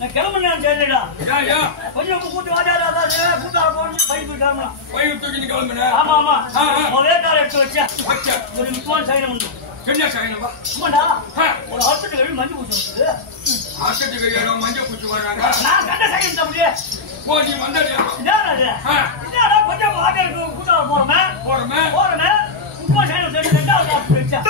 நான் கிளம்புறேன் சரிடா. கொஞ்சம் கூட்டு வாஜாரா கூட்டா போன்னு பைப்பு கிளம்பலாம். பைப்பு தூக்கி கிளம்புன. ஆமா ஆமா. ஒரே கால எடுத்து வச்சா ஒரு முக்கியமான சைனம் உண்டு. என்ன சைனவா? ஆமாடா. ஒரு ஹாஸ்பிட்டல் மஞ்சள் பூச்சி வந்து ஹாஸ்பிட்டல் மஞ்சள் பூச்சி வராங்க. நான் கண்ட சைனம் தம்பியே. ஓ நீ வந்தடியா? என்னடா கொஞ்சம் வாஜாருக்கு கூட்டா போறமே முக்கியமான சைனம் சொல்லி ரெண்டாவது ஹாஸ்பிட்டல் வச்சா.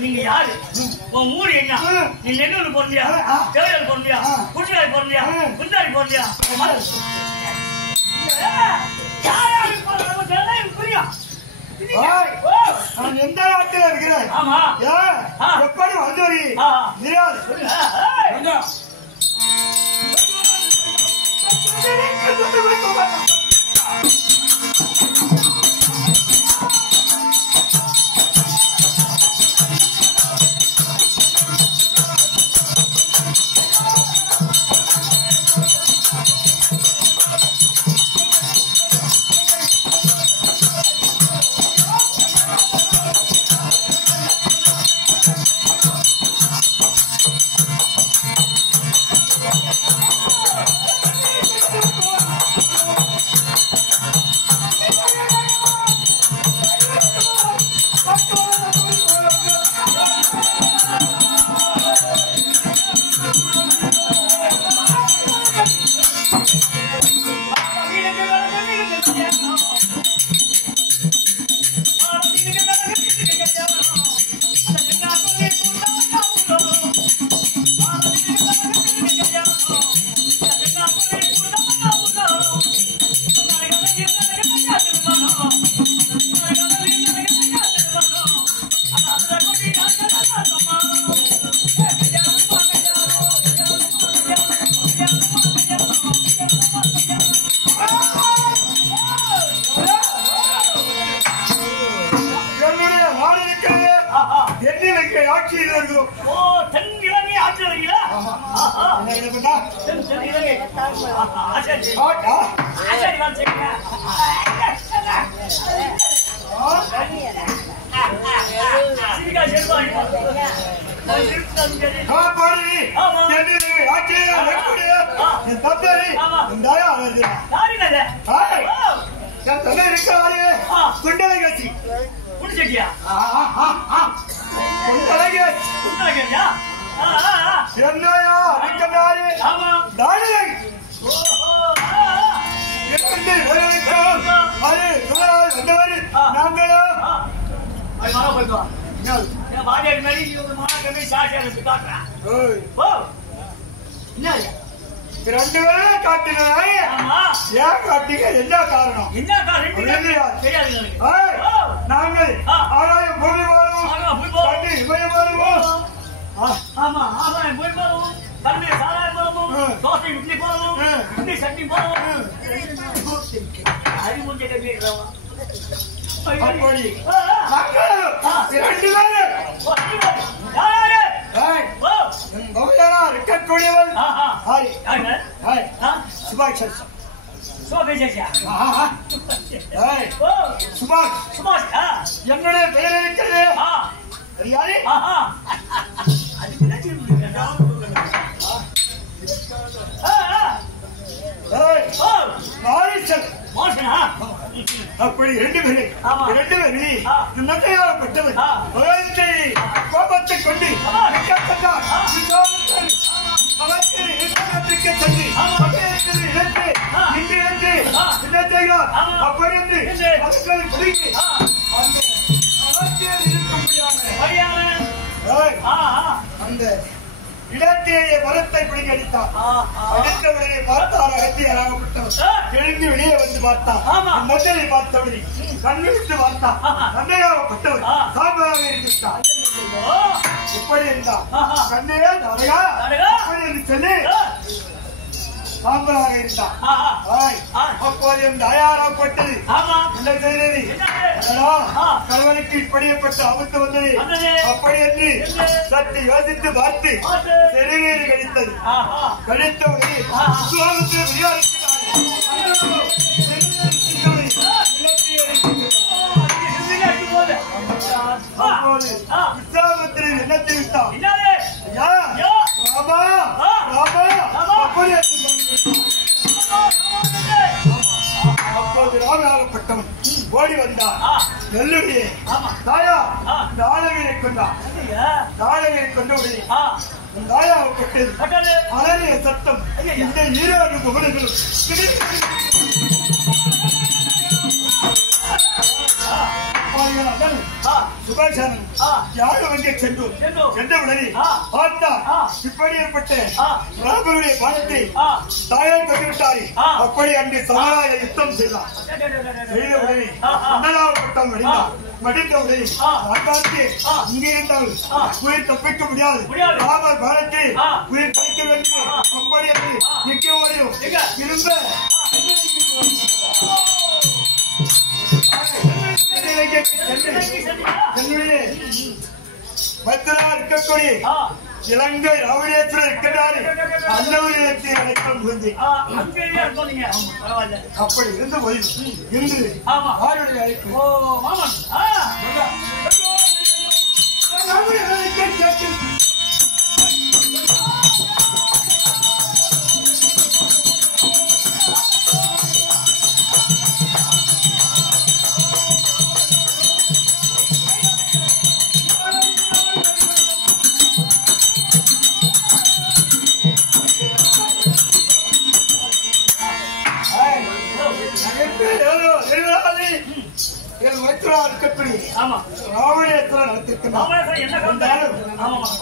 நீங்க யாரு? உன் ஊரு என்ன? நீ நெல்லூர் போறியா? தேவையால் போறியா? குடியால் போறியா? குந்தாடி போறியா? நான் எந்த நாட்டில் இருக்கிறேன்? ஆமா எப்படி வந்து சுபாஷ் என்னுடைய பெயர் இருக்கிறது யாரு அப்படி இரண்டு பேரும் நன்மையாகப்பட்டவர் கோபத்தை கொண்டு அப்படி என்று அந்த இடத்திலேயே மரத்தை பிடிக்க அடித்தார். அடித்தவரையை பார்த்தார். அகத்தியராகப்பட்டவர் எழுந்து வெளியே வந்து பார்த்தார். மன்னரை பார்த்தவரை கண்விழித்து பார்த்தார். நன்மையாகப்பட்டவர் சாம்பலாக இருக்கிறார். எப்படி இருந்தார்? கண்ணே நரையா எப்படி என்று சொல்லி சாம்பலாக இருந்தார். அப்போது என் தயாராகப்பட்டது என்ன செய்தது? கணவனுக்கு இப்படியப்பட்ட ஆபத்து வந்தது. அப்படி என்று சற்று யோசித்து பார்த்து செருநீர் கழித்தது. கழித்தவரை விசாரத்தில் எண்ணத்தை விட்டார். அப்போது ராமநாதப்பட்டவன் ஓடி வந்தார். நெல்லுடைய தாயா தாழவியை கொண்டார். தாழவியை கொண்டவுடைய தாயாவுப்பட்டது அழகிய சத்தம். இந்த ஈரோடு புகழுகளும் சுபாஷானன் யாரும் அங்கே சென்றவுடனே பார்த்தார். இப்படி ஏற்பட்ட ராமனுடைய பாடத்தை தாயார் கண்டுவிட்டாரே. அப்படி அன்று சமராய யுத்தம் செய்தார். செய்தவுடனே மன்னராகப்பட்டவன் மடிந்தார். மடிந்தவுடனே இங்கே இருந்தால் உயிர் தப்பிக்க முடியாது. ராமர் பாடத்தை உயிர் தைக்க வேண்டும். அப்படி என்று எங்கே ஓடியும் திரும்ப இருக்கக்கூடிய இலங்கை ராவணேஸ்வரர் இருக்கிறாரு. அந்த இடத்தை அழைக்கும் போது அப்படி இருந்து போயிடும். இன்று ஆருடைய அழைப்பு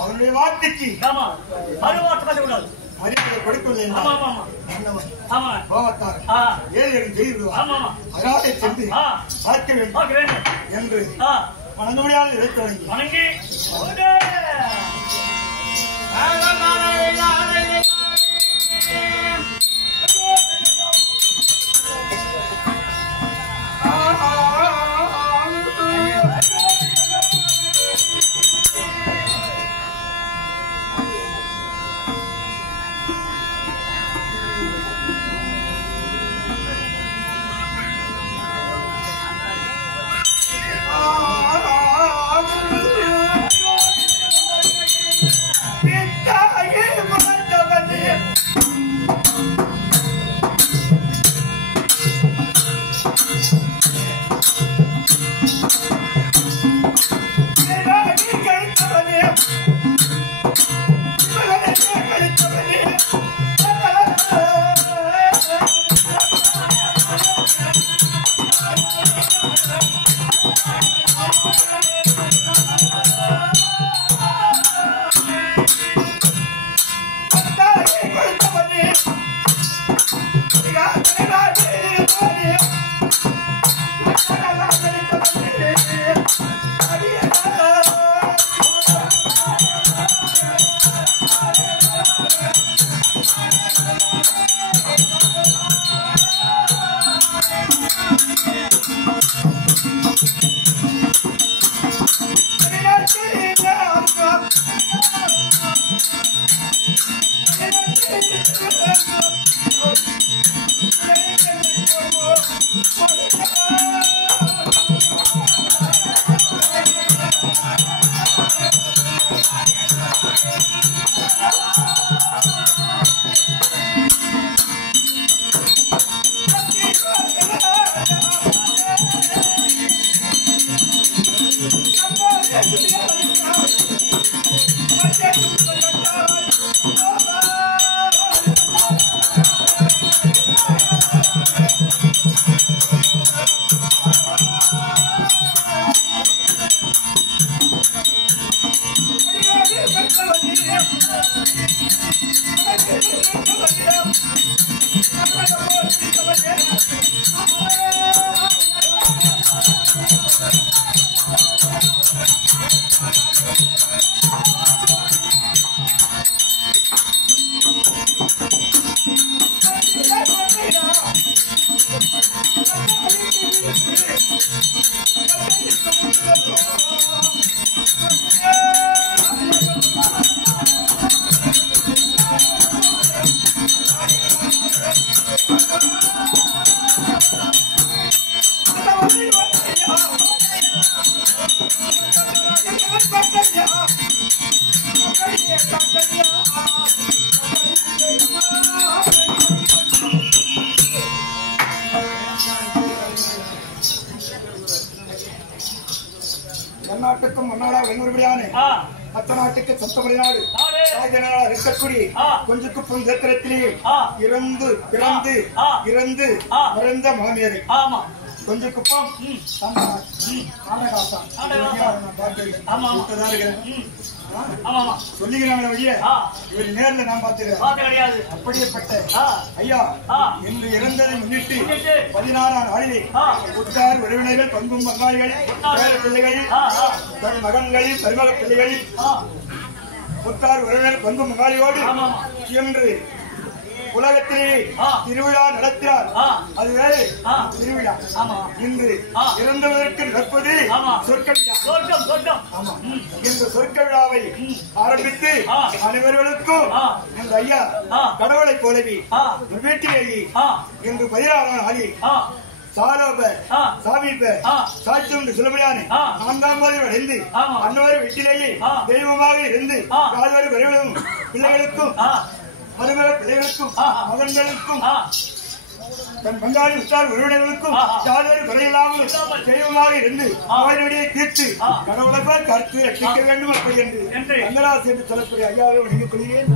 அவனுடைய வார்த்தைக்கு மரியாதை கொடுக்கவில்லை. அதாவது சென்று பார்க்க வேண்டும் என்று வணங்க முடியாத எடுத்து வணங்கி நாட்டுக்கும் மன்னாடா வெண்ணுரிமையான மத்த நாட்டுக்கு சொந்தமொழி நாடு இருக்கக்கூடிய கொஞ்சம் குப்பம் தேத்திரத்திலே இறந்து பிறந்து இறந்து மறைந்த மகனேறு கொஞ்சம் குப்பம் சொல்லுகிறாங்க வழிய இவர் நேரில் நான் பார்த்தேன். அப்படியேப்பட்ட ஐயா இன்று இறந்ததை முன்னிட்டு 16ஆம் நாளிலே உற்றார் உறவினர்கள் பங்கும் பங்காளிகள் பேர பிள்ளைகள் தன் மகன்கள் மருமக பிள்ளைகள் உற்றார் உறவினர் பங்கும் பங்காளியோடு என்று உலகத்திலே திருவிழா நடத்தினார். அது வேறு திருவிழா. இன்று இறந்தவதற்கு நடப்பது சொர்க்க விழா. இந்த சொர்க்க விழாவை ஆரம்பித்து அனைவர்களுக்கும் இந்த ஐயா கடவுளை போலவே வீட்டிலேயே இன்று 16ஆம் நாளில் சாட்சியம் சிலபடியான 4ஆம் அடைந்து அன்னவரை வீட்டிலேயே தெய்வமாக இருந்து கால்வரை வரைவிலும் பிள்ளைகளுக்கும் மருமக பிள்ளைகளுக்கும் மகன்களுக்கும் தன் பங்காளி உற்றார் உறவினர்களுக்கும் யாதொரு குறையில்லாமல் தெய்வமாக இருந்து அவருடைய தீர்த்து கடவுளை கருத்து ரட்சிக்க வேண்டும் அப்படி என்று ரங்கராசி என்று சொல்லக்கூடிய ஐயாவை வணங்கிக் கொள்கிறேன்.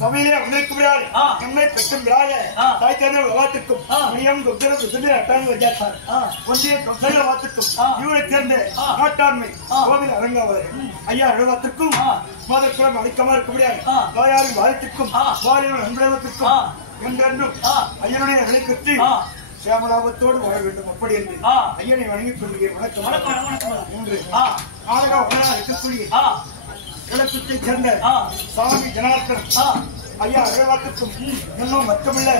சபையிலே அமர்க்குகிறார் நம்மை பெற்றும் விழாக தாய் தந்தை விவாதத்துக்கும் மையம் குப்தரம் சுந்தர அட்டாங்க வச்சார் ஒன்றிய தொசைய வாத்துக்கும் இவரை சேர்ந்த நாட்டாண்மை கோவில் அரங்காவதர் ஐயா விவாதத்திற்கும் மாதக்குளம் அழைக்கமா இருக்க முடியாது தாயாரின் வாழ்த்துக்கும் வாரியின் நண்பர்களுக்கும் என்றென்றும் ஐயனுடைய நிலைக்குத்தி சேமலாபத்தோடு வாழ வேண்டும் அப்படி என்று ஐயனை வணங்கிக் கொள்கிறேன். வணக்கம். இன்று நாடக உணராக இருக்கக்கூடிய இலக்கத்தை சேர்ந்த சாமி ஜனார்த்தன் ஐயா அழகாத்துக்கும் இன்னும் மட்டுமில்ல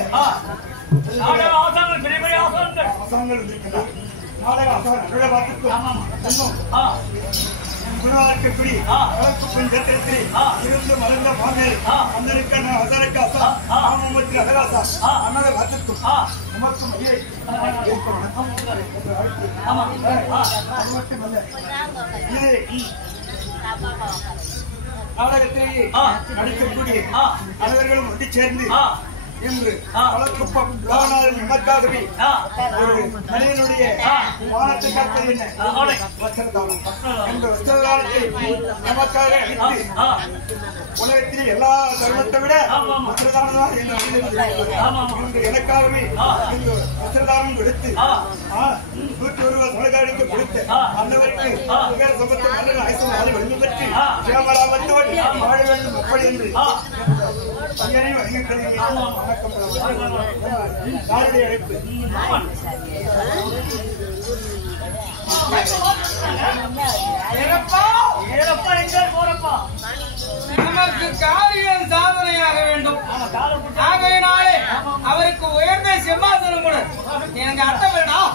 ஆசான்கள் இருக்கின்றன. நாடக ஆசான் அழகாத்துக்கும் இன்னும் குருவாக்கக்கூடிய இருந்து மறந்த மாமேல் அந்தருக்கான அசரக்க அசாமத்தில் அகராசா அன்னத வாத்துக்கும் நமக்கும் ஐயை இது நாடகத்திலேயே நடிக்கக்கூடிய அனைவர்களும் ஒன்று சேர்ந்து இன்று பலக்குப்பம் ராமநாதன் நமக்காகவே ஒரு மனிதனுடைய வானத்தை காப்பது என்ன வஸ்திரதானம் என்ற வஸ்திரதானத்தை நமக்காக அளித்து உலகத்திலே எல்லா தர்மத்தை விட வஸ்திரதானம் என்று எனக்காகவே இந்த வஸ்திரதானம் கொடுத்து 101 சமகாரிக்கு கொடுத்து அன்னவருக்கு சமத்தை மன்னன் ஐசம் வலிமை பெற்று சிவமலாபத்தோடு வாழ வேண்டும் அப்படி என்று ஐயனை வணங்கிக் கொள்கிறேன். யாருடைய அழைப்பு நமக்கு காரியம் சாதனையாக வேண்டும். ஆகையினாலே அவருக்கு உயர்ந்த சிம்மாசனம் கூட எனக்கு அர்த்தம் வேண்டாம்.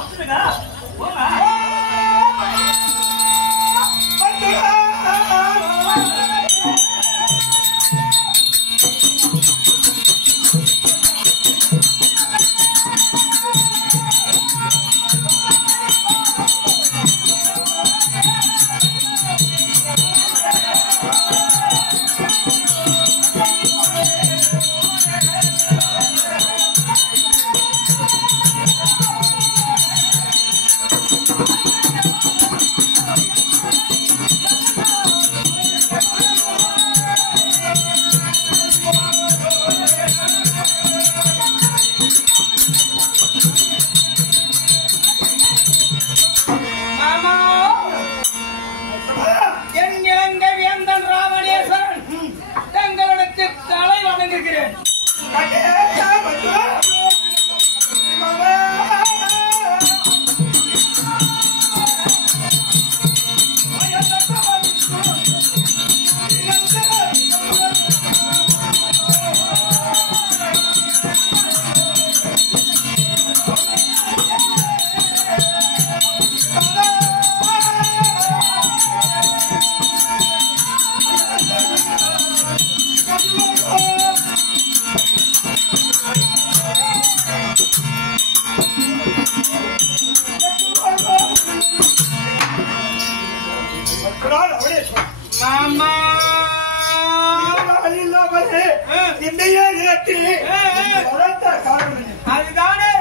மாமா இன்றைய நேரத்தில் அதுதானே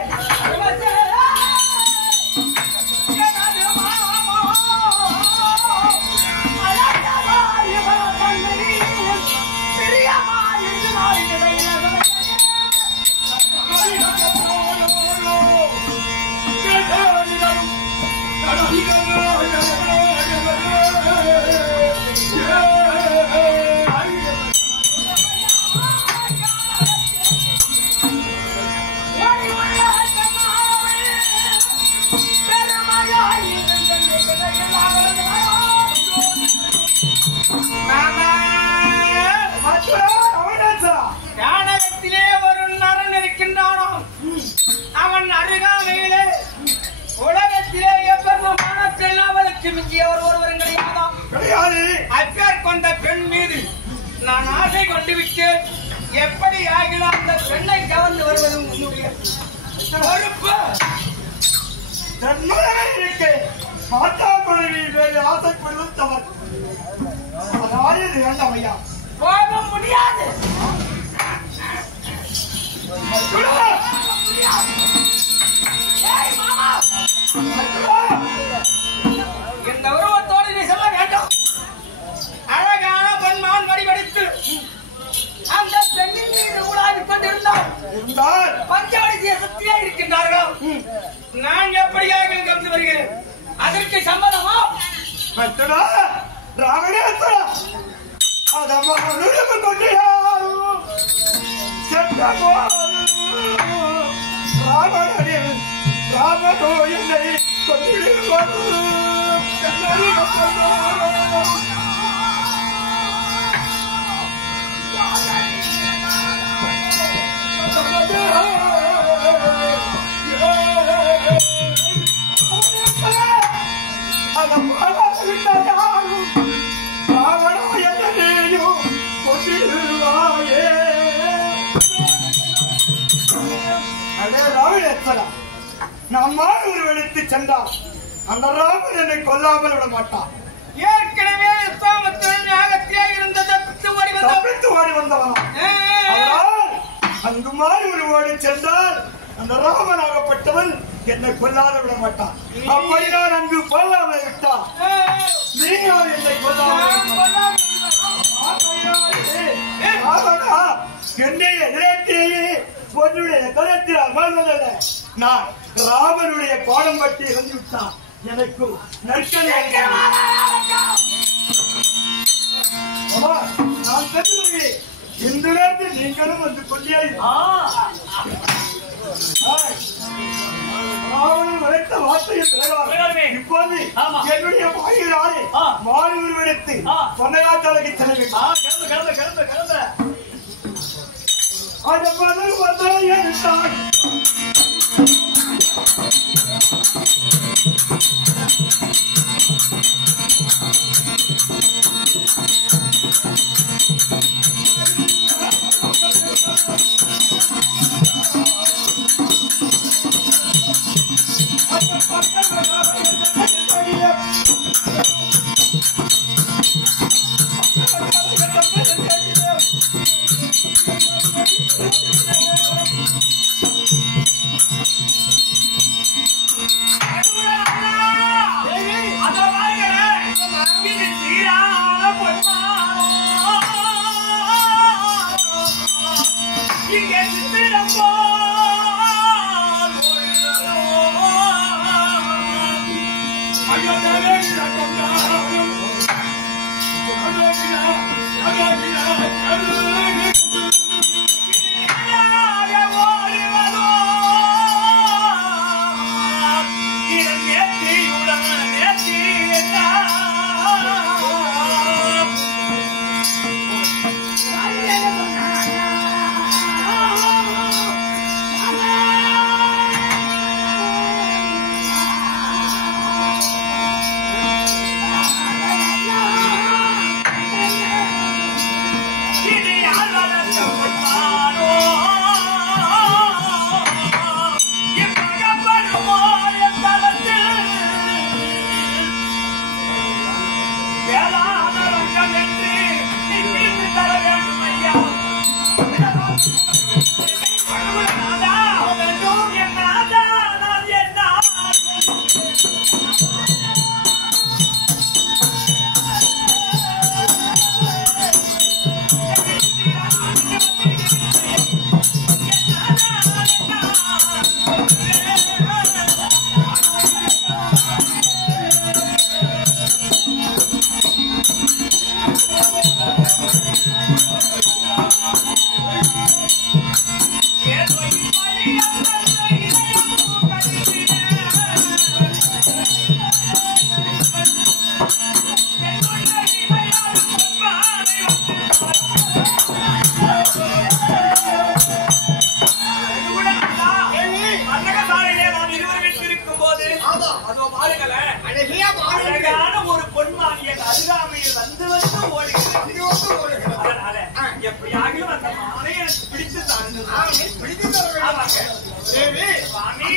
ஞானத்திலே ஒரு நரன் இருக்கின்றானாம். அவன் அருகாமையிலே உலகத்திலே எப்பெருமான பெண்ணாவலுக்கு மிஞ்சியவர் ஒருவரும் கிடையாதாம். அப்பேர் கொண்ட பெண் மீது நான் ஆசை கொண்டு விட்டேன். எப்படி ஆகினால் அந்த பெண்ணை கவர்ந்து வருவது உன்னுடைய பொறுப்பு. ஆசைப்படுவது தவறு. அதாவது வேண்டாம் ஐயா, போக முடியாது. இந்த உருவத்தோடு நீ சொல்ல வேண்டும். அழகான பொன்மான் வடிவெடுத்து அந்த பெண்ணின் மீது ஊடாடிக் கொண்டிருந்தால் பஞ்சவடி சக்தியா இருக்கின்றார்கள். நான் எப்படியாக கலந்து வருகிறேன். அதற்கு சம்மதமா? ராமணேஸ்வரா ராமனோ என்னை கொண்டிடுவார். நம்மால் ஒரு வெளுத்து சென்றால் அந்த ராமன் என்னை கொல்லாமல் விட மாட்டான். ஏற்கனவே ஞாகத்திலே இருந்த தப்பித்து ஓடி வந்தவனா அங்கு மாறி ஒரு ஓடி சென்றால் அந்த ராமனாகப்பட்டவன் என்னை கொல்லாத விட மாட்டான். அப்படி நான் அங்கு கொல்லாமல் விட்டான். நீயால் என்னை கொல்லாமல் என்னுடைய எதிரத்திலேயே உன்னுடைய கருத்தில் அமர்வதல்ல, நான் ராமனுடைய பாடம் பற்றி இறந்து விட்டான். எனக்கு நற்கனை நான் தெரிந்துகிறேன். இந்த நேரத்தில் நீங்களும் வந்து கொண்டே ராவணன் உரைத்த வார்த்தையை பிறகு இப்போது என்னுடைய வாயிலாலே மாறி உருவெடுத்து பொன்னையாற்றலைக்கு செல்ல வேண்டும். அந்த பதில் வந்தால் என்றான். அதோ பாருங்களே, அழகான ஒரு பொன்மானிய அருகாமையில் வந்து ஓடுகிறது. அதனால எப்படியாகிலும் அந்த மானை எனக்கு பிடித்து தாருங்கள். ஆமாங்க. தேவி சுவாமி,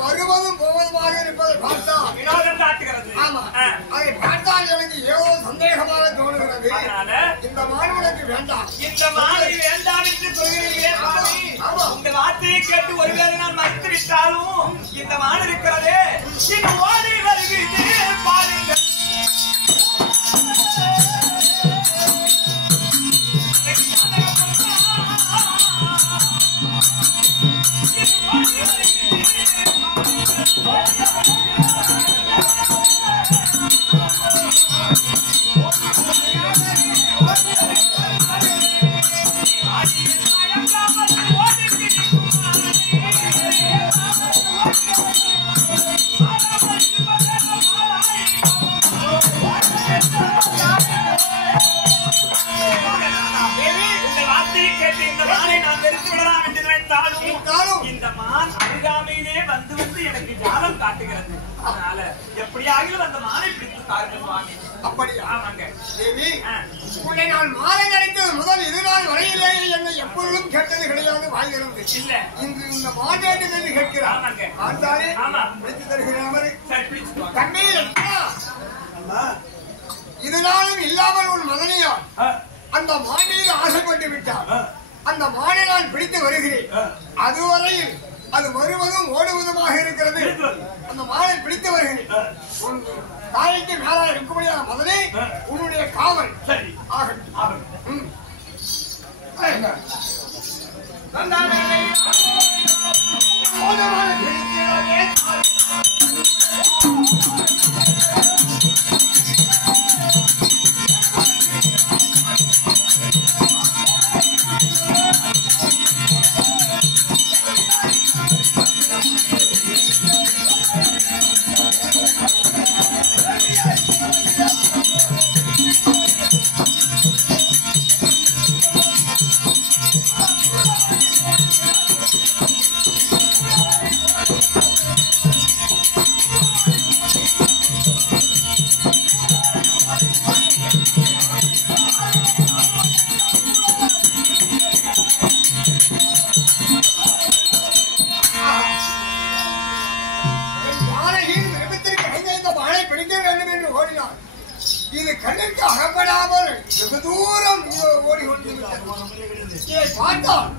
வருவதும் போவதுமாக இருப்பதை பார்த்தால் வினோதம் காட்டுகிறது. ஆமா, அதை பார்த்தால் எனக்கு ஏதோ சந்தேகமாக தோணுகிறது. அதனால இந்த மாணவனுக்கு வேண்டாம், இந்த மாலை வேண்டாம் என்று சொல்கிறீர்களே சுவாமி, இந்த வார்த்தையை கேட்டு ஒருவேளை நான் மறுத்து விட்டாலும் இந்த மான் இருக்கிறதே இது ஓடி வருகிறது பாருங்கள். இந்த மான் அருகாமையிலே வந்து எனக்கு ஜாலம் காட்டுகிறது. அதனால எப்படியாகிலும் அந்த மானை பிடித்து தாருங்கள் சுவாமி. அப்படியா? ஆமாங்க தேவி, உன்னை நான் மாலை நினைத்தது முதல் இதுநாள் வரையிலேயே என்னை எப்பொழுதும் கேட்டது கிடையாது. வாய்கிறது இல்ல, இங்கு இந்த மான் வேண்டும் என்று கேட்கிறார். ஆமாங்க. ஆண்டாரே, ஆமா, பிடித்து தருகிறேன். சரி பிடிச்சு வாங்க. தண்ணி இதுநாளும் இல்லாமல் உன் மதனியார் அந்த மான் மீது ஆசைப்பட்டு விட்டார். அந்த மானை நான் பிடித்து வருகிறேன். அதுவரையில் அது வருவதும் ஓடுவதுமாக இருக்கிறது. அந்த மானை பிடித்து வருகிறேன். உன் தாய்க்கு மேலா இருக்க முடியாத மதனை உன்னுடைய காவல் சரி ஆகட்டும். இது கண்ணிற்கு அகப்படாமல் வெகு தூரம் ஓடி கொண்டிருக்கிறது. இதை பார்த்தால்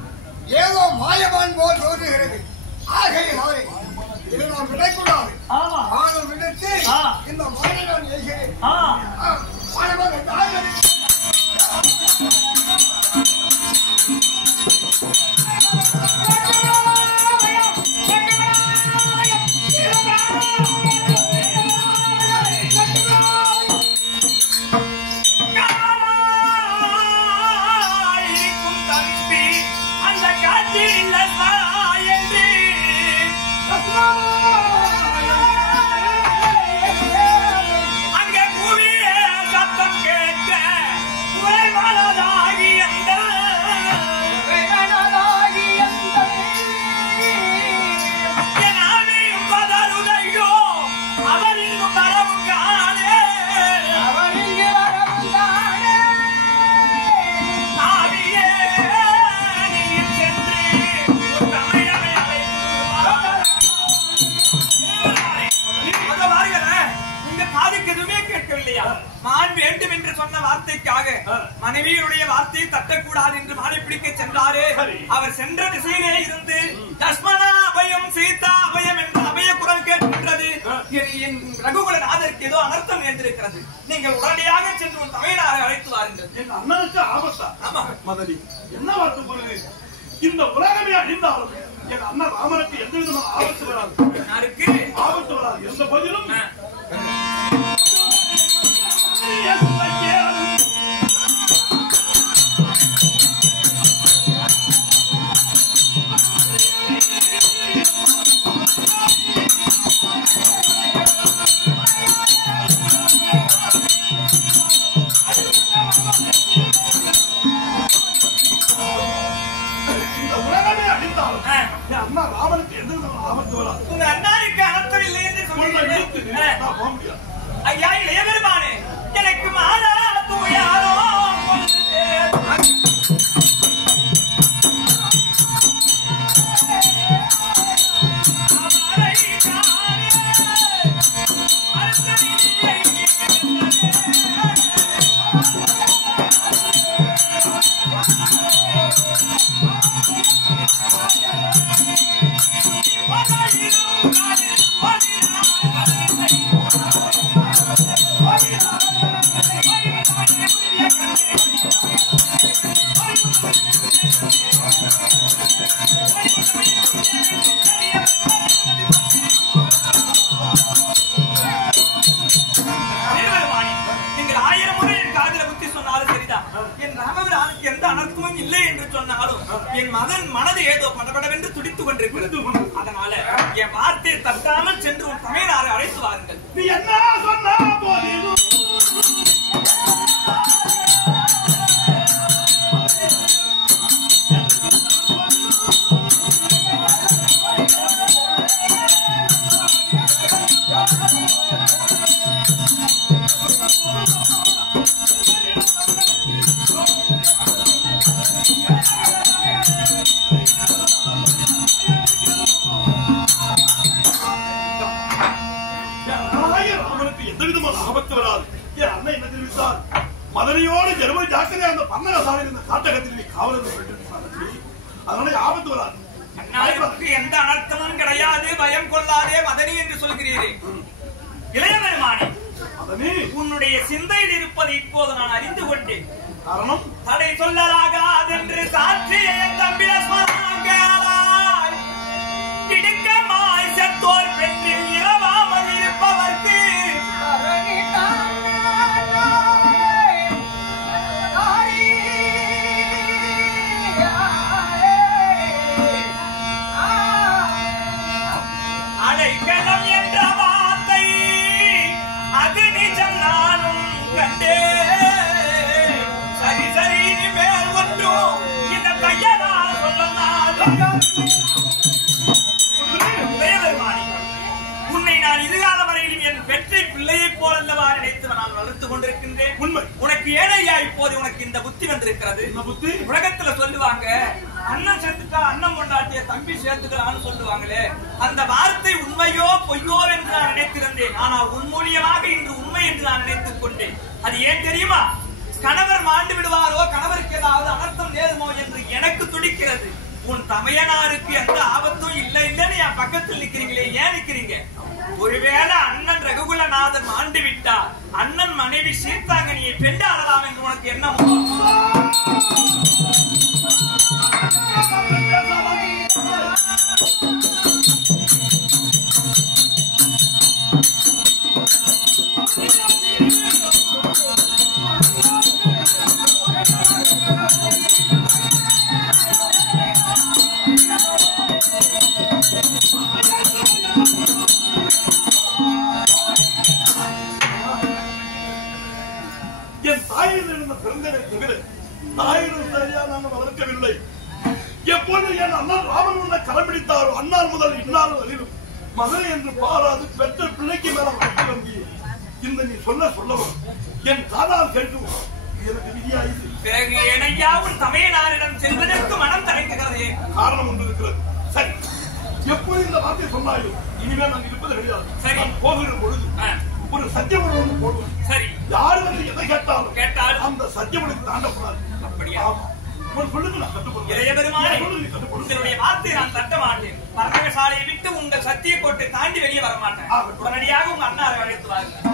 ஏதோ மாயமான் போல் தோன்றுகிறது. ஆகையினாலே இதை நாம் விடக்கூடாது. ஆனால் விடுத்து இந்த மாயை நான் எய்கிறேன். மாயமான தாய் மனைவியுடைய வார்த்தையை தட்டக்கூடாது என்று மாலை பிடிக்க சென்றாரே. அவர் சென்ற திசையிலே இருந்து லட்சுமணா அபயம் சீதா அபயம் என்ற அபய குரல் கேட்கின்றது. என் ரகுகுலநாதருக்கு ஏதோ அனர்த்தம் நேர்ந்திருக்கிறது. நீங்கள் உடனடியாக சென்று உன் தமையனாரை அழைத்து வாருங்கள். என் அண்ணனுக்கு ஆபத்தா? ஆமா மதனி, என்ன வார்த்தை போடுது? இந்த உலகமே அழிந்தாலும் என் அண்ணன் ராமனுக்கு எந்த விதமான ஆபத்து வராது. யாருக்கு ஆபத்து வராது. எந்த பதிலும் ஐயா இளைய பெருமானே, எனக்கு மாதா தூயாரோ என் மனது ஏதோ படபடவென்று துடித்துக் கொண்டிருக்கிறது. அதனால என் வார்த்தையை தட்டாமல் சென்று உன் தமையனாரை அழைத்து வாருங்கள். நீ என்ன சொன்னா போதிலும் மதுரையோடு ஜெர்மனி ஜாக்கிரதை அந்த பங்கன சாலை இருந்த காட்டகத்தில் காவலர்கள் அதனால ஆபத்து வராது. அண்ணாவுக்கு எந்த அனர்த்தமும் கிடையாது, பயம் கொள்ளாதே மதனி என்று சொல்கிறீரே. இளைய பெருமானே, உன்னுடைய சிந்தையில் இருப்பதை இப்போது நான் அறிந்து கொண்டேன். காரணம் தடை சொல்லலாகாதென்று சாற்றிய என் தம்பிராய் திடுக்கமாய் செத்தோர் பெண்ணில் இரவாமல் இருப்பவர்க்கு அடைக்கலம் என்ற வார்த்தை அது நிஜம் நானும் கண்டே. சரி சரி இனிமேல் ஒன்றும் இந்த கையனா உன்னை நான் இதுகால வரையிலும் என் பெற்றை பிள்ளையை போல் அல்லவா நினைத்து நான் வளர்த்து கொண்டிருக்கின்றேன். உண்மை. உனக்கு ஏழையா இப்போது உனக்கு இந்த புத்தி வந்திருக்கிறது. உலகத்துல சொல்லுவாங்க, அண்ணன் சேர்த்துட்டா அண்ணன் கொண்டாட்டிய தம்பி சேர்த்துக்கலான்னு சொல்லுவாங்களே, அந்த வார்த்தை உண்மையோ பொய்யோ என்று நான் நினைத்திருந்தேன். ஆனால் உன் மூலியமாக இன்று உண்மை என்று நான் நினைத்துக் கொண்டேன். அது ஏன் தெரியுமா? கணவர் மாண்டு விடுவாரோ, கணவருக்கு ஏதாவது அனர்த்தம் நேருமோ என்று எனக்கு துடிக்கிறது. உன் தமையனாருக்கு எந்த ஆபத்தும் இல்லை இல்லைன்னு என் பக்கத்தில் நிக்கிறீங்களே, ஏன் நிக்கிறீங்க? ஒருவேளை அண்ணன் ரகுகுலநாதன் மாண்டு விட்டா அண்ணன் மனைவி சீர்த்தாங்கனியை பெண்டாடலாம் என்று உனக்கு என்ன? என் தாயில் இருந்த பிறந்ததை தவிர தாயினும் சரியா நாங்கள் வளர்க்கவில்லை. எப்போது என் அண்ணன் ராமன் உன்னை கலம்பிடித்தாரோ அண்ணால் முதல் இன்னார் வரையிலும் மகனை என்று பாராது பெற்ற பிள்ளைக்கு மேல வளர்த்து வந்தி இந்த நீ சொல்லவும் என் காதால் கேட்கும் எனக்கு விதியாயிது. பிறகு எனையாவும் தமையனாரிடம் செல்வதற்கு மனம் தடைக்கிறது. காரணம் ஒன்று இருக்கிறது. சரி, எப்போது இந்த வார்த்தை சொன்னாயோ இனிமேல் நான் இருப்பது கிடையாது. சரி, போகிற பொழுது ஒரு சத்தியமொழி ஒன்று போடுவோம். சரி, யாரு வந்து எதை கேட்டாலும் அந்த சத்தியமொழிக்கு தாண்டக்கூடாது. அப்படியா? ஒரு சொல்லுங்க, நான் கட்டுப்படுறேன். இளைய பெருமானே, உங்களுடைய வார்த்தையை நான் தட்ட மாட்டேன். பரமசாலையை விட்டு உங்கள் சத்திய கோட்டை தாண்டி வெளியே வர மாட்டேன். உடனடியாக உங்க அண்ணாரை அழைத்து வாருங்கள்.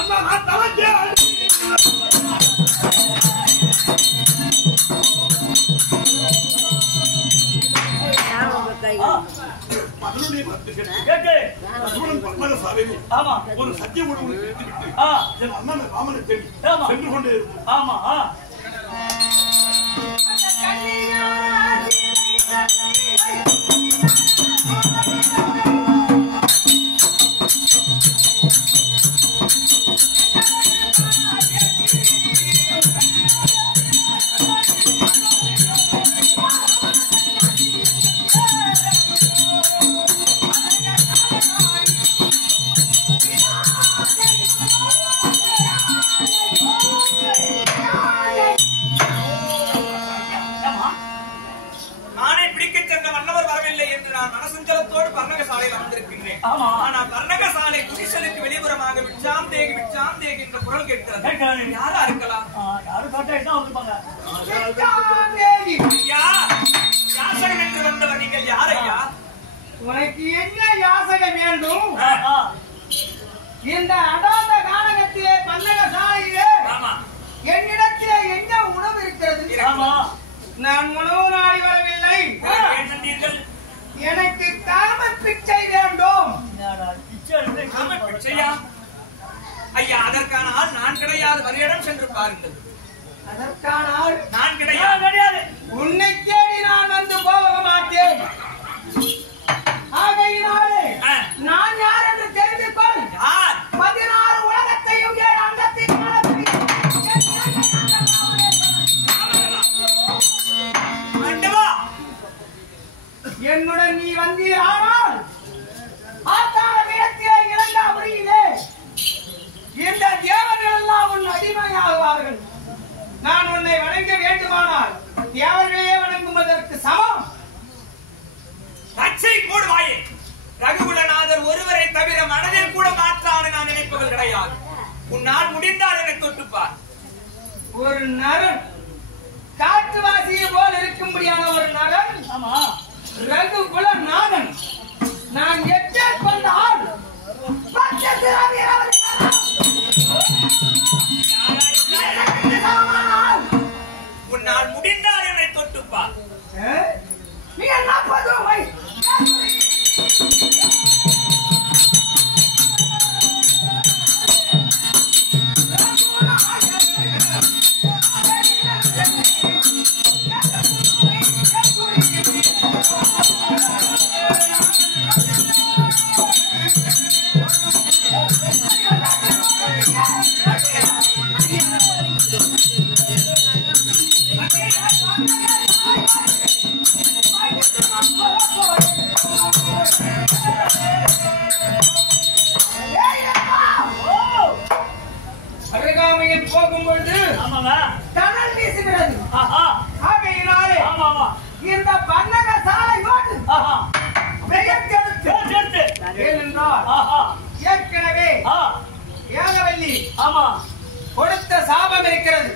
அண்ணா, நான் தலைஞ்சேன். ஒரு சத்திய உணவு அண்ணன் ராமனை தேடி சென்று கொண்டே இருக்கும். ஆமா, நான் மனசஞ்சலத்தோடு பர்ணகசாலையில் வந்திருக்கின்றேன். ஆனா பர்ணகசாலை குடிசலுக்கு வெளிப்புறமாக விச்சாம் தேகி என்ற குரல் கேட்கிறது. யாரா இருக்கலாம்? யாசகம் என்று வந்தவர் நீங்கள் யாரையா? உனக்கு என்ன யாசகம் வேண்டும்? இந்த அடாத காலகத்திலே பன்னகசாலையிலே என்னிடத்திலே என்ன உணவு இருக்கிறது? நான் உணவு நாடி வரவில்லை. எனக்கு காம பிச்சை வேண்டும். ஐயா, அதற்கான ஆள் நான் கிடையாது. வரியிடம் சென்று பாருங்கள். அதற்கான ஆள் நான் கிடையாது. உன்னை தேடி நான் வந்து போக மாட்டேன். ஆகையினாலே நான் யார் என்று தெரிந்து கொள். 16 உலகத்தையும் 7 அண்டத்தையும் என்னுடன் நீ வந்தீரானால் ஆத்தான இடத்திலே இளங்காபுரியிலே இந்த தேவர்கள் எல்லாம் உன் அடிமையாகுவார்கள். நான் உன்னை வணங்க வேண்டுமானால் தேவர்களே வணங்குவதற்கு சமம். ரட்சை போடுவாயே. ரகுகுலநாதர் ஒருவரை தவிர மனதில் கூட மாற்றான நான் நினைப்பவர்கள் கிடையாது. உன்னால் முடிந்தால் என்னை தொட்டுப்பார். ஒரு நரன் காட்டுவாசியை போல் இருக்கும்படியான ஒரு நரன் ரகுகுலநாதன் நான் எச்சே கொண்ட ஆள். உன்னால் முடிந்தால் என்னை தொட்டுப்பார். நீ என்ன பண்ணுவை? அருகாமையில் போகும்பொழுது கடல் வீசுகிறது. ஆகையினாலே இந்த பன்னக சாலையோடு ஏனென்றால் ஏற்கனவே ஏகவல்லி கொடுத்த சாபம் இருக்கிறது.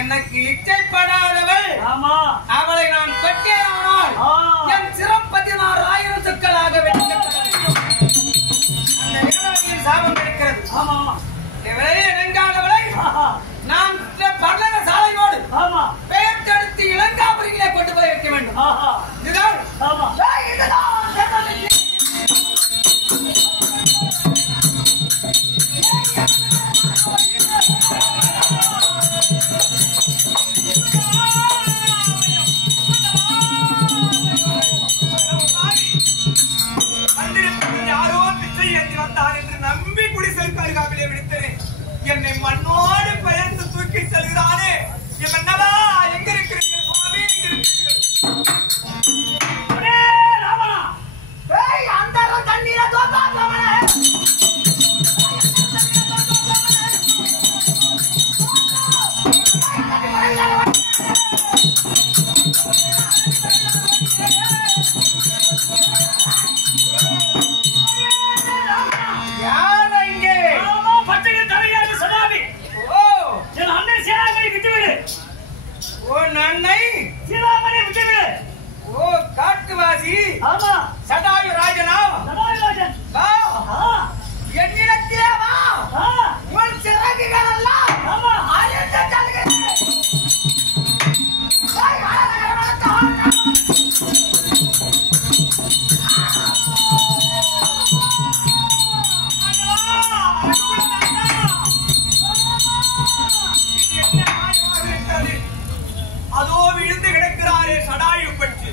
எனக்கு இச்சைப்படாதவள் அவளை நான் பெற்றேனால் என் சிரம் 16,000 சொற்களாக அந்த ஏகவல்லியின் சாபம் இருக்கிறது. இணங்காதவளை நாம் பல்லக சாலையோடு பெயர்த்தெடுத்து இளங்காபுரியிலே கொண்டு போய் வைக்க வேண்டும். யாரோ பிச்சை ஏற்றி வந்தார் என்று நம்பி குடிசலுக்கு அருகாமையிலே விடுத்தேன். என்னை மண்ணோடு பெயர்ந்து தூக்கி செல்கிறானே. என்னவா எங்க இருக்கிறீங்க சுவாமி? எங்க இருக்கிறீர்கள்? அந்த தண்ணீரை சடாயு ராஜனா என்னிடத்திலே வா. உன் சிறகுகள் எல்லாம் அழிந்து செல்கிறது. அதோ விழுந்து கிடக்கிறாரே சடாயு பற்றி.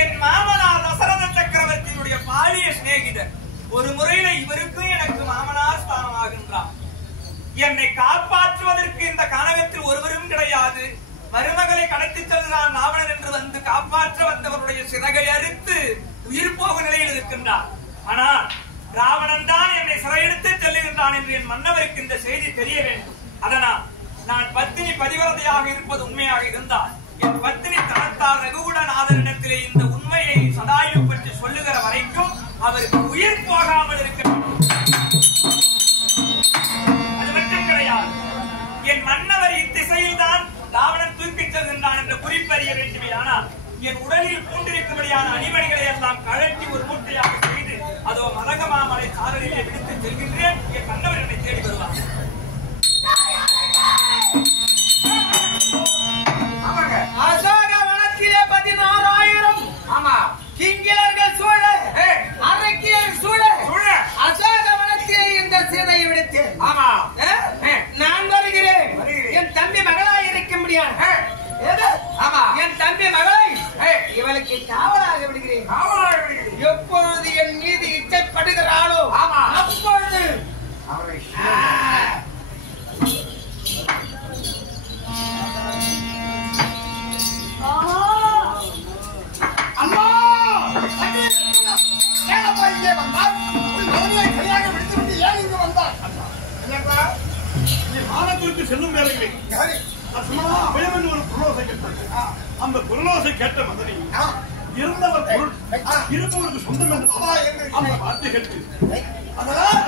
என் மாமனார் தசரத சக்கரவர்த்தியினுடைய பாலிய சிநேகிதர். ஒரு முறையில இவருக்கும் எனக்கு மாமனார் ஸ்தானமாகின்றார். என்னை காப்பாற்றுவதற்கு இந்த கனகத்தில் ஒருவரும் கிடையாது. மருமகளை கடத்தி செல்கிறான் ராவணன் என்று வந்து காப்பாற்ற வந்தவருடைய சிறகை அறுத்து உயிர் போக நிலையில் இருக்கின்றார். ஆனால் ராவணன் தான் என்னை சிறையெடுத்து செல்லுகின்றான் என்று என் மன்னவருக்கு இந்த செய்தி தெரிய வேண்டும். அதனால் நான் பத்தினி பதிவிரதையாக இருப்பது உண்மையாக இருந்தால் என் பத்தினி தனத்தார் ரகுகுலநாதனிடத்திலே இந்த உண்மையை என் உடலில் பூண்டிருக்கும்படியான அணிமணிகளை எல்லாம் கழட்டி ஒரு மூட்டையாக செய்து அதோ மலகமாமலை சாரலிலே விடுத்து செல்கின்றேன். என் கணவர் என்னை தேடி வருவார். அசோக வனத்திலே 16,000 ஆமா கிங்கிலர்கள் சூழ அரக்கியர் சூழ அசோக வனத்திலே இந்த சீதையை விடுத்து ஆமா நான் வருகிறேன். என் தம்பி மகளாய் இருக்க முடியாது. ஆமா என் தம்பி மகளை இவளுக்கு காவலாக விடுகிறேன். எப்பொழுது என் மீது இச்சைப்படுகிறாளோ ஆமா அப்பொழுது அம்மா ஏனப்பா இங்கே வந்தார்? உன் மகனை சரியாக விடுத்துவிட்டு ஏன் இங்கு வந்தார்? என்னப்பா நீ மானத்திற்கு செல்லும் வேலைகளை யாரு? பயம் ஒரு குரலோசை கேட்டார். அந்த குரலோசை கேட்ட மதனி இருந்தவர் பொருள் இருப்பவருக்கு சொந்தம் என்று அந்த வார்த்தை கேட்டு அதெல்லாம்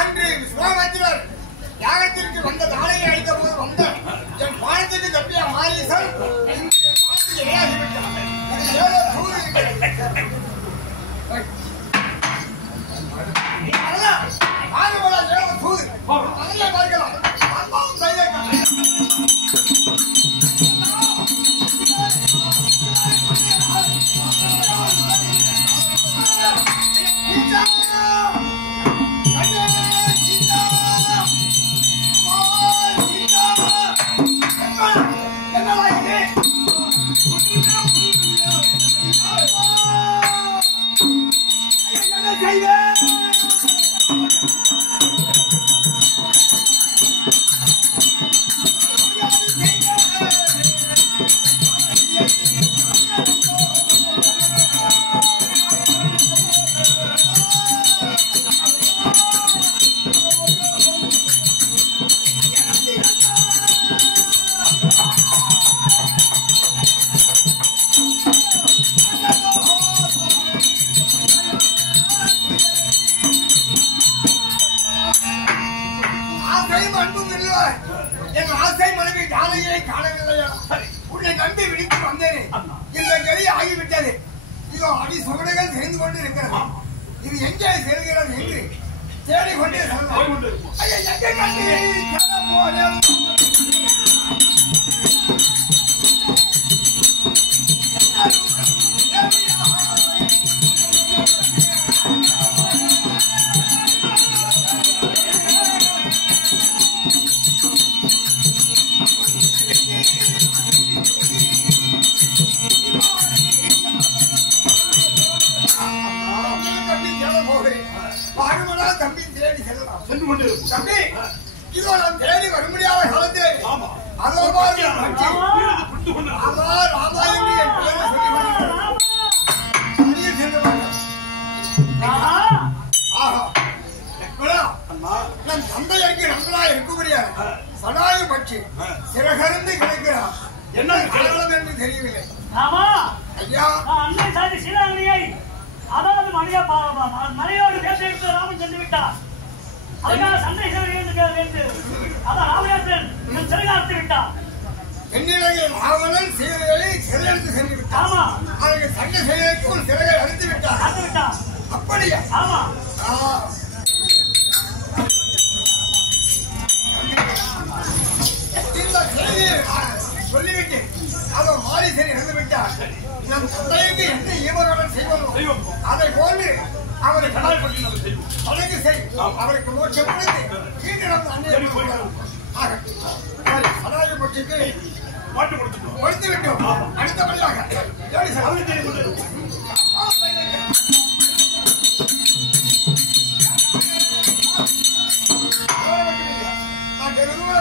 அன்று விஸ்வாமித்திரர் யாகத்திற்கு வந்த நாளையை அழித்த போது வந்த என் பானத்திற்கு தப்பிய மாரீசன் இன்று என் பானத்துக்கு இரையாகிவிட்டார். ஏதோ தூது இருக்கிறது. ஆறுவலா ஏதோ தூது அதனை பார்க்கலாம். அம்மாவும் தைரியக்காரன். என் ஆசை மனைவி ஜானையை காணவில்லையா? உன்னை கண்டு விழித்து வந்தேனே. இந்த கெளி ஆகிவிட்டது. இதோ அடி சுவடுகள் தெரிந்து கொண்டு இருக்கிறது. இது எங்கே செல்கிறது என்று தேடிக்கொண்டே செல்வோம். எங்கே கண்டு போனோம். தம்பி தேடி செல்லலாம். சென்று கொண்டு தம்பி இதோ நாம் தேடி வர முடியாத காலத்தில் அதோ ராமாயணி என் பெயரை சொல்லி நம் தந்தையருக்கு நண்பனா இருக்க முடியாது. சடாயு பட்சி சிறகருந்து கிடைக்கிறார். என்ன காரணம் என்று தெரியவில்லை. ஐயா அன்னை சாதி சீலாங்கனியை அதாவது மலையோடு வேட்டையிட்டு ராமன் சென்று விட்டார். அதனால சண்டை செய்வது அதான் ராமேஸ்வரன் சிறைகாத்து விட்டார். என்னிலையில் ராவணன் சீதையை சிறையெடுத்து சென்று விட்டார். ஆமா அவருக்கு சண்டை செய்வதற்கு ஒரு சிறையை அழுத்து விட்டார். அப்படியா? ஆமா இந்த செய்தியை சொல்லிவிட்டு அவர் மாரிசன் இறந்து விட்டார். நம் தந்தைக்கு எந்த ஈவர்களும் செய்வதோ அதை போன்று அவரை தலைக்கு செய். அவருக்கு மோட்சம் கொடுத்து மீண்டும் நம் அன்னையை சடாயு பட்சிக்கு கொடுத்து விட்டோம். அடுத்தபடியாக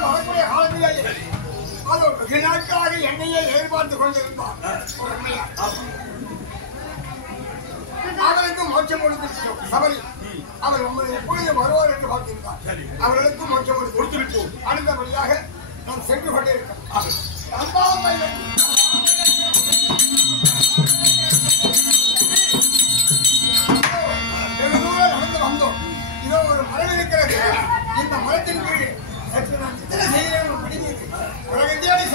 வரக்கூடிய காலத்திலேயே அது வெகு நாட்களாக என்னையே எதிர்பார்த்து கொண்டிருந்தார். அவருக்கு மோட்சம் கொடுத்துவிட்டோம். சபரி அவர் உங்களை எப்பொழுது வருவார் என்று பார்த்திருந்தார். அவர்களுக்கு மோட்சம் கொடுத்துவிட்டோம். அடுத்தபடியாக நாம் சென்று கொண்டே இருக்கிறோம். வெகு தூரம் நடந்து வந்தோம். இதோ ஒரு மரம் இருக்கிறது. இந்த மரத்தின் கீழ் சற்று நான் சித்திர செய்கிறேன். பிடிக்கிறது உலகத்தேடி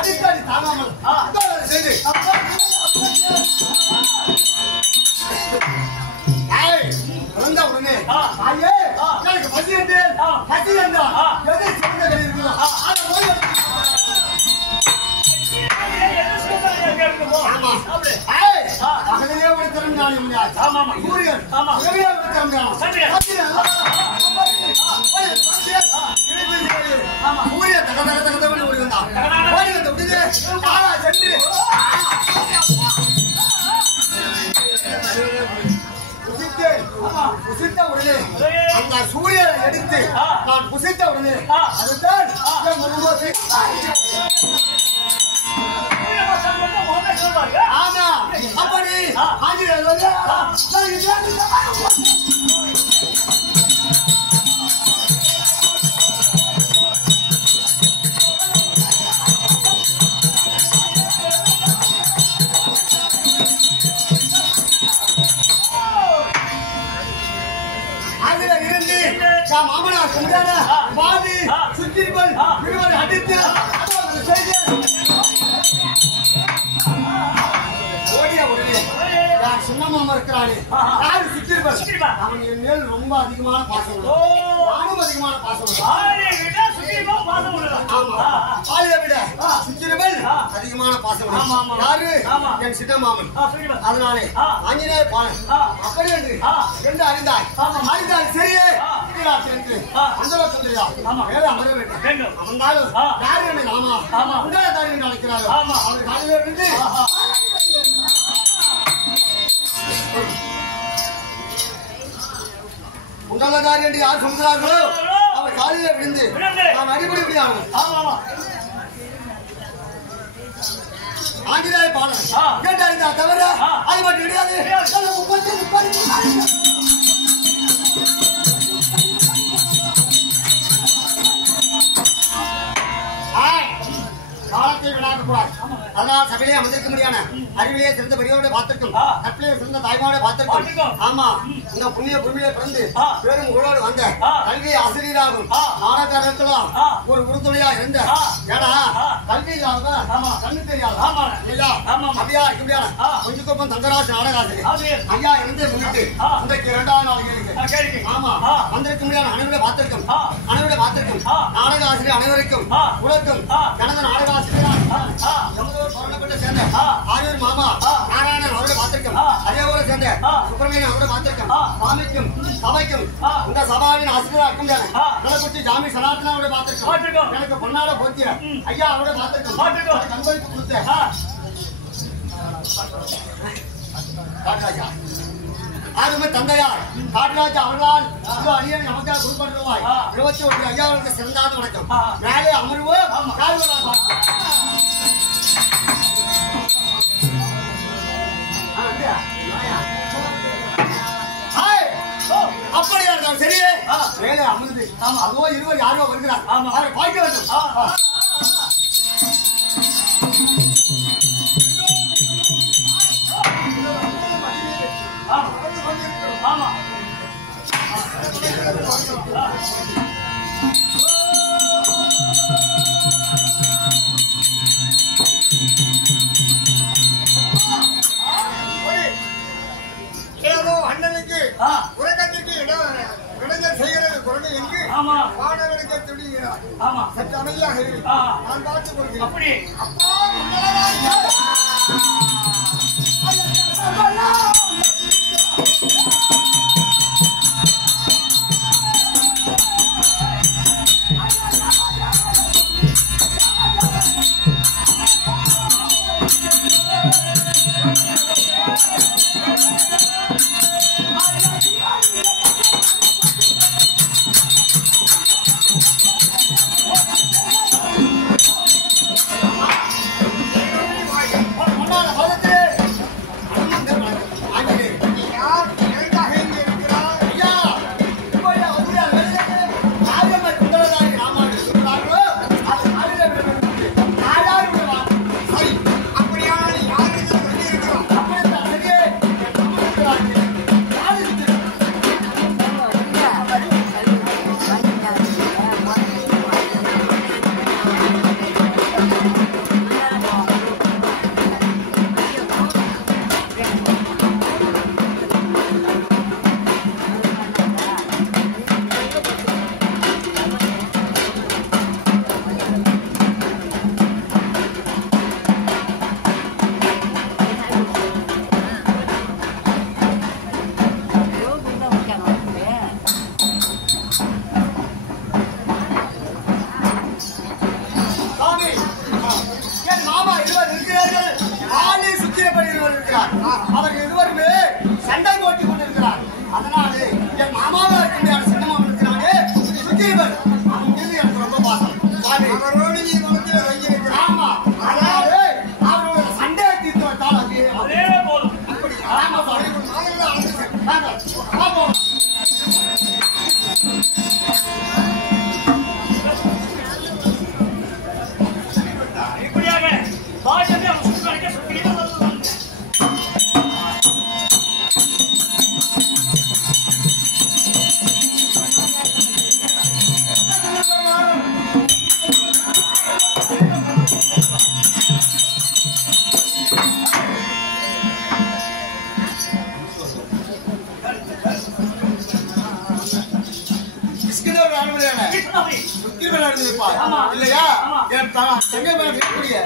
அடிக்கடி தாங்காமல் செய்து வந்த உடனே ஐயே எனக்கு பசி என்று பசி என்றா எதை சொன்னது இருக்குதோ அதை போய் ஆமா ஏய் அகலையே ஒரு திறந்தானே முடியாது ஆமா ஆமா சூரியன் ஆமா உதவியே ஒரு திறந்தானே சூரியன் ஆமா சூரியன் தக தக தக தக ஓடி வந்தா ஓடி வந்து விடுதே ஆளா சென்று புசித்த உடனே அந்த சூரியனை எடுத்து நான் புசித்த உடனே அதுதான் ஆமா அப்படி மாமனா சொன்னான பாதி சுத்திரிபல் விடுவரை அடித்து ஓடியா உடனே நான் சின்ன மாமா இருக்கிறானே யாரு சுத்திரிபல் அவன் என் மேல் ரொம்ப அதிகமான பாசம் நானும் அதிகமான பாசம் ஆளைய விட சுத்திரிபல் அதிகமான பாசம் யாரு என் சின்ன மாமன் அதனாலே ஆஞ்சநேய பாலன் அப்படி என்று என்று அறிந்தாய் அறிந்தாய் சரியே அந்த வேலை அமர வேண்டும் அவனாலும் யாரு என்னை நாமா உண்டாதாரி என்று அழைக்கிறாரோ அவர் காலையில இருந்து உண்டாதாரி என்று யார் சொல்கிறார்களோ அவர் காலையில விழுந்து நாம் அடிப்படை முடியாது ஆஞ்சநேய பாலன் கேட்டு அறிந்தா தவிர அது மட்டும் கிடையாது காலத்தை விடாத கூடாது அதனால் சபையிலே அமர்ந்திருக்க முடியான அறிவிலே சிறந்த பெரியோட பார்த்திருக்கும் கற்பிலே சிறந்த தாய்மாவோட பார்த்திருக்கும் ஆமா இந்த புண்ணிய பூமியிலே பிறந்து பேரும் உங்களோடு வந்த கல்வி ஆசிரியராகும் நாடகர்களும் ஒரு உறுதுணையா இருந்த ஏடா கல்வி இல்லாத கண்ணு தெரியாது அப்படியா இருக்க முடியாது கொஞ்சம் கோப்பம் தங்கராஜ் நாடகாசிரியர் ஐயா இருந்து முன்னிட்டு இன்றைக்கு 2வது நாள் கேள்வி ஆமா வந்திருக்க முடியாத அனைவரை பார்த்திருக்கும் நாடக ஆசிரியர் அனைவருக்கும் உலகம் எனது நாடக சேர்ந்த ஆரியூர் மாமா நாராயணன் அவரை பார்த்திருக்கோம் அதே போல சேர்ந்த சுப்பிரமணியன் அவரை பார்த்திருக்கோம் சாமிக்கும் சபைக்கும் இந்த சபாவின் ஆசிரியராக இருக்கும் நிலக்குச்சி ஜாமி சனாத்தனா அவரை பார்த்திருக்கோம் எனக்கு பொன்னாட போத்திய ஐயா அவரை பார்த்திருக்கோம் கண்பளிப்பு கொடுத்த ஆறுமே தந்தையார் காட்டுராஜா அவர்களால் அணியன் நமக்காக குறிப்பிடுவாய் 21 ஐயாவுக்கு சிறந்தாத வணக்கம் மேலே அமர்வோம் அப்படியா இருந்தாலும் சரியே மேலே அமர்ந்து அதோ இருவர் யாரோ வருகிறார் அவரை பார்க்க வேண்டும் ஆமா ஏதோ அண்ணனுக்கு உலகத்திற்கு இடைஞ்சல் செய்கிறது குரல் என்று மாணவர்களுக்கு துணிகிறார் சற்று அமைதியாக நான் பார்த்துக் கொள்கிறேன் அப்படி அப்பா அவர்கள் இருவருமே சண்டை போட்டுக் கொண்டிருக்கிறார். அதனாலே என் மாமாவா இருக்கின்ற சின்னமாவன் இருக்கிறானே சுத்தீவன், அவன் மீது எனக்கு ரொம்ப பாசம். அவரோடு நீ மனத்தில் வைக்கிறீர்கள். ஆமா, அதாவது அவரோட சண்டையை தீர்த்து வைத்தால் அதே போதும். அப்படி ஆமா சாமி, நாங்கள்தான் ஆமாம். இப்படியாக பாஜக அவன் சுற்றி வரைக்கும் சுற்றிக்கிட்டு வந்து இல்லையா என் தங்கை இருக்கக்கூடிய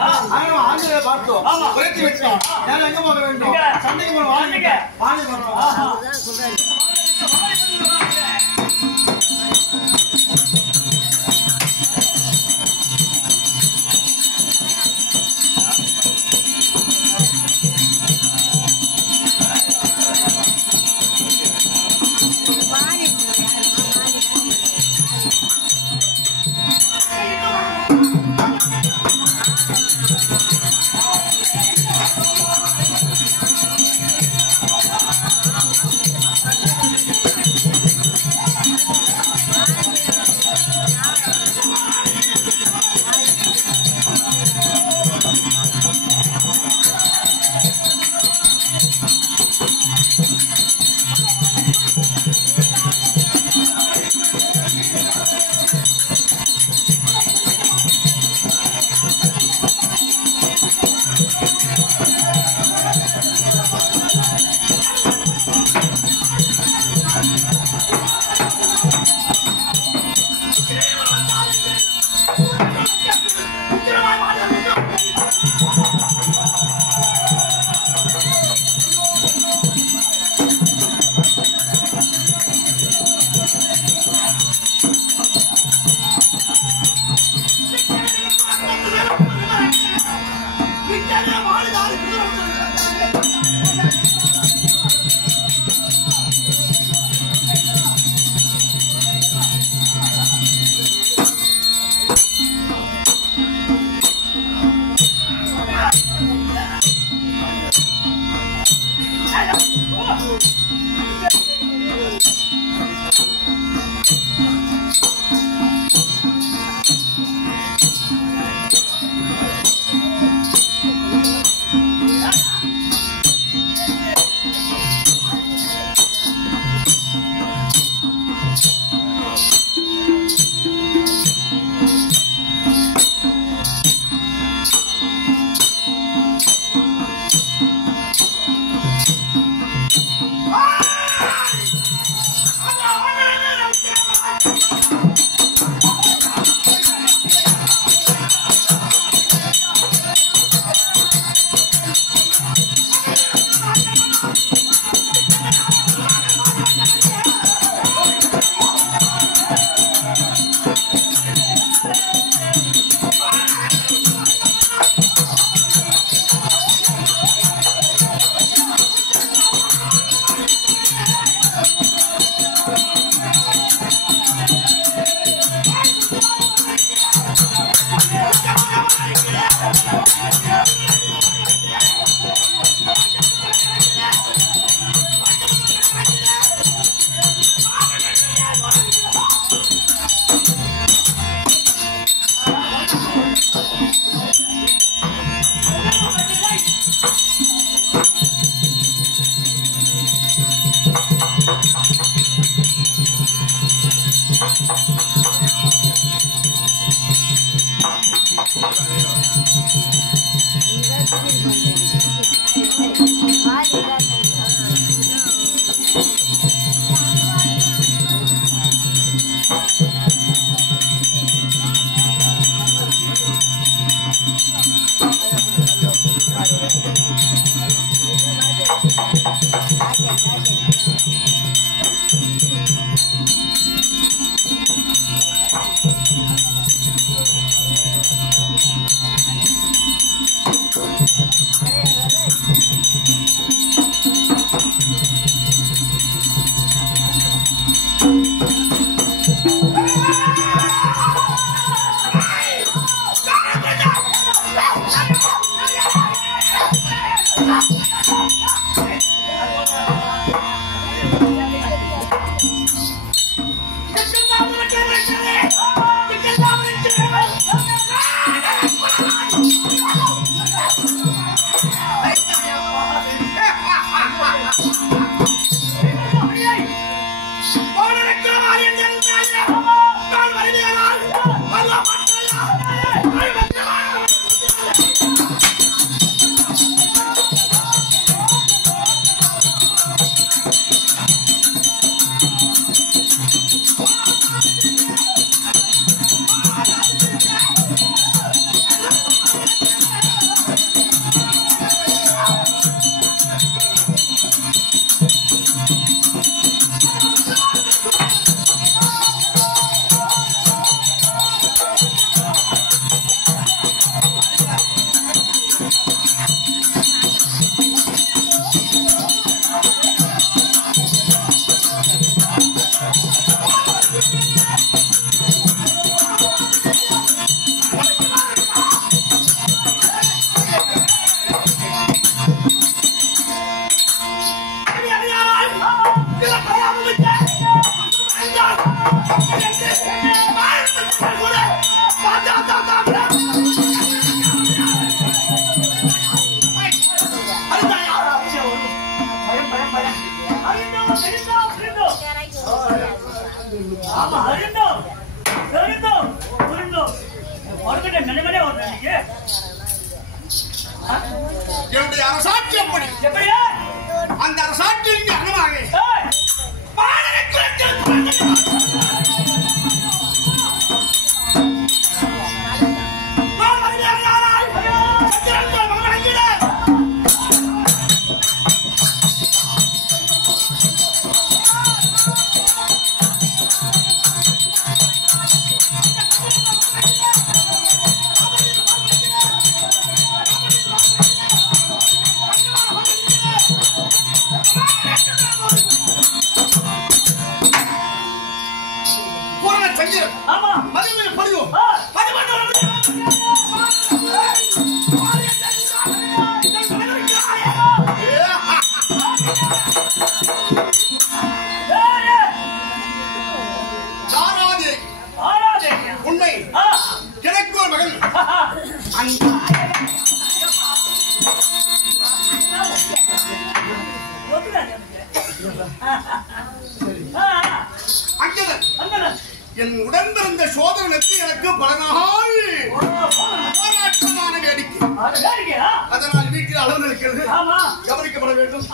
ஆங்கில பார்த்தோம் உயர்த்தி விட்டோம். நான் எங்க போக வேண்டும்? சண்டைக்கு போய் வாங்கி போறோம். என்னுடைய அரசாட்சி அப்படி அந்த அரசாட்சியின் அங்கமாக உண்மை எனக்கு ஒரு மகன் என் உடன் பிறந்த சோதரனுக்கு எனக்கு பல நாள் போராட்டமான வேடிக்கை. அதனால் வீட்டில் அளவு இருக்கிறது, கவனிக்கப்பட வேண்டும்.